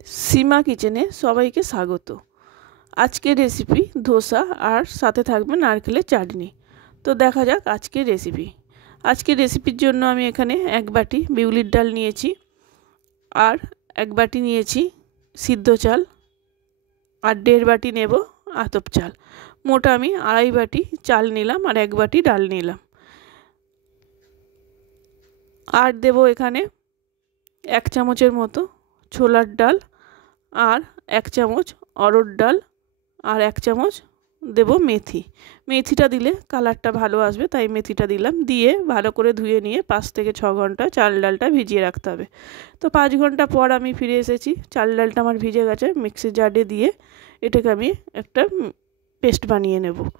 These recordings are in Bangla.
सीमा किचेने सबाइके स्वागत। आजकेर रेसिपि धोसा और साथे थाकबे नारकेलेर चाटनी। तो देखा जाक आजकेर रेसिपि। आजकेर रेसिपिर जोन्नो आमि एखाने एक बाटी बिउलिर डाल नियेछि और एक बाटी नियेछि सिद्ध चाल और 1.5 बाटी नेब आतप चाल। मोट आमि 2.5 बाटी चाल निलाम और 1 बाटी डाल निलाम। और देब एखाने 1 चामचेर मतो छोलार डाल और 1 चामच अरहर डाल और 1 चामच देव मेथी। मेथिटा दिले कालारटा भालो आसबे ताई मेथिटा दिलाम। दिए भालो करे धुए निये 5 থেকে 6 घंटा चाल डालटा भिजिए राखते हबे। तो 5 घंटा पर आमी फिरे एसेछि। चाल डालटा आमार भिजे गेछे। मिक्सि जारे दिए एटाके आमी एकटा पेस्ट बानिये नेब।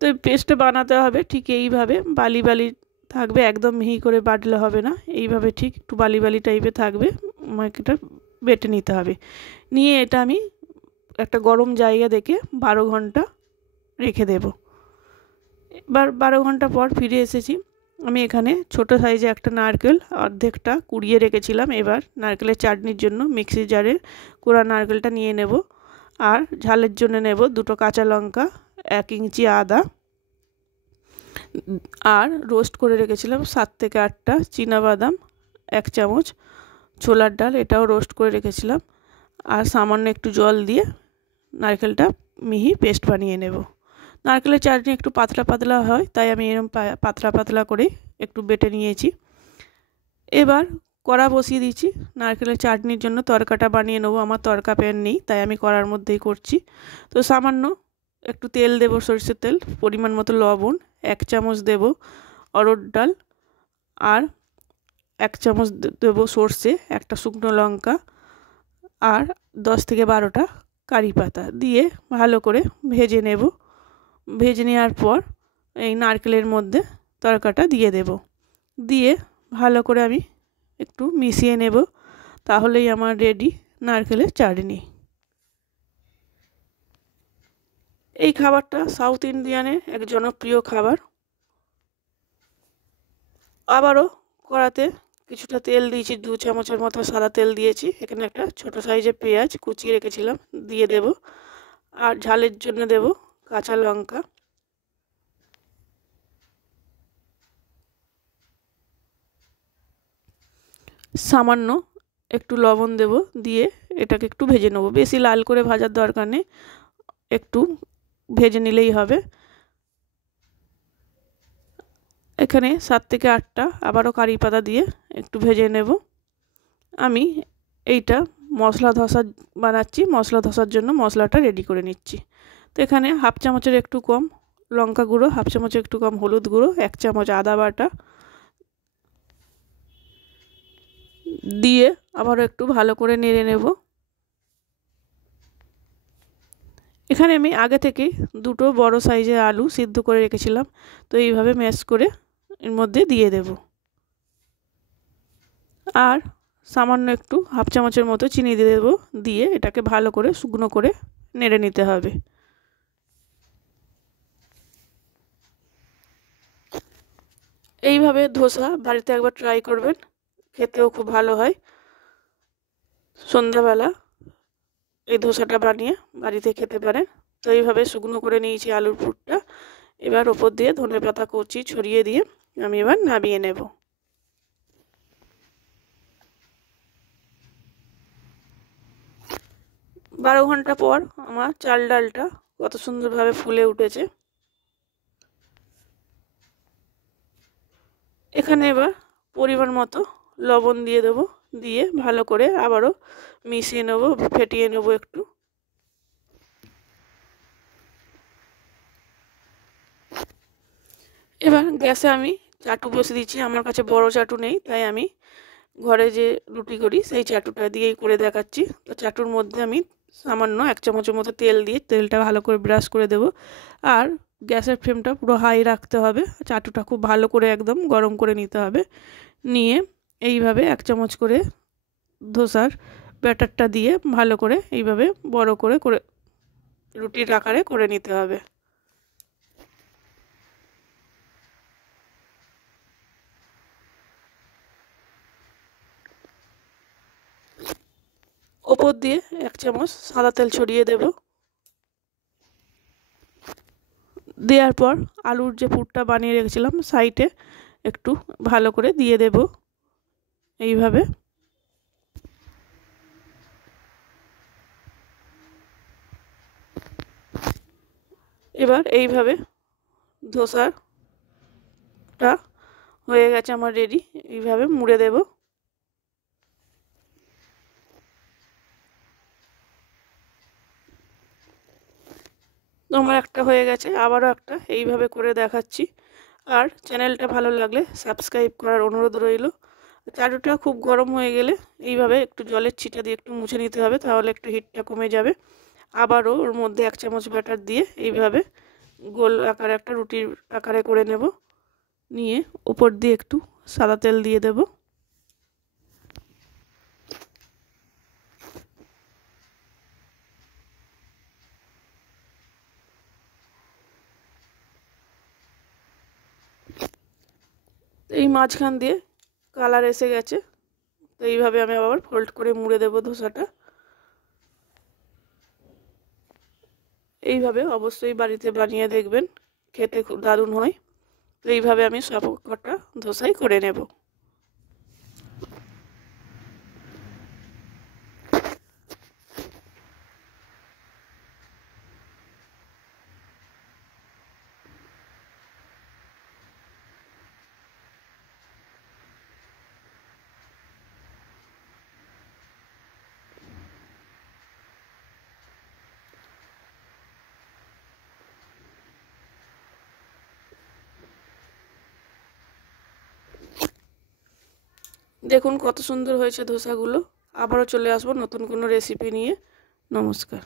तो पेस्ट बानाते हबे ठीक एइभाবে बाली बाली থাকবে, একদম মিহি করে বাটলে হবে না। এইভাবে ঠিক একটু বালি বালি টাইপের থাকবে। আমাকে এটা বেটে নিতে হবে। নিয়ে এটা আমি একটা গরম জায়গা দেখে 12 ঘন্টা রেখে দেব। এবার 12 ঘন্টা পর ফিরে এসেছি। আমি এখানে ছোট সাইজে একটা নারকেল অর্ধেকটা কুড়িয়ে রেখেছিলাম। এবার নারকেলের চাটনির জন্য মিক্সি জারে কোড়া নারকেলটা নিয়ে নেব। আর ঝালের জন্য নেব 2টো কাঁচা লঙ্কা, 1 ইঞ্চি আদা আর রোস্ট করে রেখেছিলাম 7 থেকে 8টা চীনাবাদাম, 1 চামচ ছোলার ডাল এটাও রোস্ট করে রেখেছিলাম। আর সামান্য একটু জল দিয়ে নারকেলটা মিহি পেস্ট বানিয়ে নেব। নারকেলের চাটনি একটু পাতলা পাতলা হয় তাই আমি এরকম পাতলা পাতলা করে একটু বেটে নিয়েছি। এবার কড়া বসিয়ে দিয়েছি। নারকেলের চাটনির জন্য তরকাটা বানিয়ে নেব। আমার তরকা প্যান নেই তাই আমি কড়ার মধ্যেই করছি। তো সামান্য একটু তেল দেব, সরষের তেল, পরিমাণ মতো লবণ, 1 চামচ দেব অরহর ডাল আর 1 চামচ দেব সরষে, একটা শুকনো লঙ্কা আর 10 থেকে 12টা কারি পাতা দিয়ে ভালো করে ভেজে নেব। ভেজে নেওয়ার পর এই নারকেলের মধ্যে তরকাটা দিয়ে দেব। দিয়ে ভালো করে আমি একটু মিশিয়ে নেব। তাহলেই আমার রেডি নারকেলের চাটনি। এই খাবারটা সাউথ ইন্ডিয়ানের এক জনপ্রিয় খাবার। আবারও কড়াতে কিছুটা তেল দিয়েছি, 2 চামচের মতো সাদা তেল দিয়েছি। এখানে একটা ছোট সাইজের পেঁয়াজ কুচিয়ে রেখেছিলাম দিয়ে দেব। আর ঝালের জন্য দেব কাঁচা লঙ্কা, সামান্য একটু লবণ দেব। দিয়ে এটাকে একটু ভেজে নেব। বেশি লাল করে ভাজার দরকার নেই, একটু ভেজে নিলেই হবে। এখানে 7 থেকে 8টা আবারও কারি পাতা দিয়ে একটু ভেজে নেব। আমি এইটা মশলা ধোসা বানাচ্ছি। মশলা ধোসার জন্য মশলাটা রেডি করে নিচ্ছি। তো এখানে 1/2 চামচের একটু কম লঙ্কা গুঁড়ো, 1/2 চামচের একটু কম হলুদ গুঁড়ো, 1 চামচ আদা বাটা দিয়ে আবারও একটু ভালো করে নেড়ে নেব। এখানে আমি আগে থেকে 2টো বড় সাইজের আলু সিদ্ধ করে রেখেছিলাম। তো এইভাবে ম্যাশ করে এর মধ্যে দিয়ে দেব। আর সামান্য একটু 1/2 চামচের মতো চিনি দিয়ে দেব। দিয়ে এটাকে ভালো করে শুকনো করে নেড়ে নিতে হবে। এইভাবে ধোসা বাড়িতে একবার ট্রাই করবেন, খেতেও খুব ভালো হয়। সন্ধ্যাবেলা এই ধোসাটা বানিয়ে বাড়িতে খেতে পারেন। তো এইভাবে শুকনো করে নিয়েছি আলুর পুরটা। এবার ওপর দিয়ে ধনেপাতা কুচি ছড়িয়ে দিয়ে আমি এবার নামিয়ে নেব। 12 ঘন্টা পর আমার চাল ডালটা কত সুন্দরভাবে ফুলে উঠেছে। এখানে এবার পরিমাণ মতো লবণ দিয়ে দেব। দিয়ে ভালো করে আবারও মিশিয়ে নেব, ফেটিয়ে নেব একটু। এবার গ্যাসে আমি চাটু বসিয়ে দিচ্ছি। আমার কাছে বড় চাটু নেই তাই আমি ঘরে যে রুটি করি সেই চাটুটা দিয়েই করে দেখাচ্ছি। তো চাটুর মধ্যে আমি সামান্য 1 চামচের মতো তেল দিয়ে তেলটা ভালো করে ব্রাশ করে দেব। আর গ্যাসের ফ্লেমটা পুরো হাই রাখতে হবে। চাটুটা খুব ভালো করে একদম গরম করে নিতে হবে। নিয়ে এইভাবে 1 চামচ করে ধোসার ব্যাটারটা দিয়ে ভালো করে এইভাবে বড় করে করে রুটির আকারে করে নিতে হবে। ওপর দিয়ে 1 চামচ সাদা তেল ছড়িয়ে দেব। দেওয়ার পর আলুর যে পুরটা বানিয়ে রেখেছিলাম সাইডে একটু ভালো করে দিয়ে দেব এইভাবে। এবার এইভাবে ধোসাটা হয়ে গেছে আমার রেডি। এইভাবে মুড়ে দেব। আমার একটা হয়ে গেছে, আবারও একটা এইভাবে করে দেখাচ্ছি। আর চ্যানেলটা ভালো লাগলে সাবস্ক্রাইব করার অনুরোধ রইল। চাটুটা খুব গরম হয়ে গেলে এইভাবে একটু জলের ছিটা দিয়ে একটু মুছে নিতে হবে, তাহলে একটু হিটটা কমে যাবে। আবারও ওর মধ্যে 1 চামচ ব্যাটার দিয়ে এইভাবে গোল আকারে একটা রুটির আকারে করে নেব। নিয়ে উপর দিয়ে একটু সাদা তেল দিয়ে দেব। এই মাঝখান দিয়ে কালার এসে গেছে, তো এইভাবে আমি আবার ফোল্ড করে মুড়ে দেব ধোসাটা। এইভাবে অবশ্যই বাড়িতে বানিয়ে দেখবেন, খেতে খুব দারুণ হয়। তো এইভাবে আমি সব কটা ধোসাই করে নেব। দেখুন কত সুন্দর হয়েছে ধোসাগুলো। আবারও চলে আসবো নতুন কোনো রেসিপি নিয়ে। নমস্কার।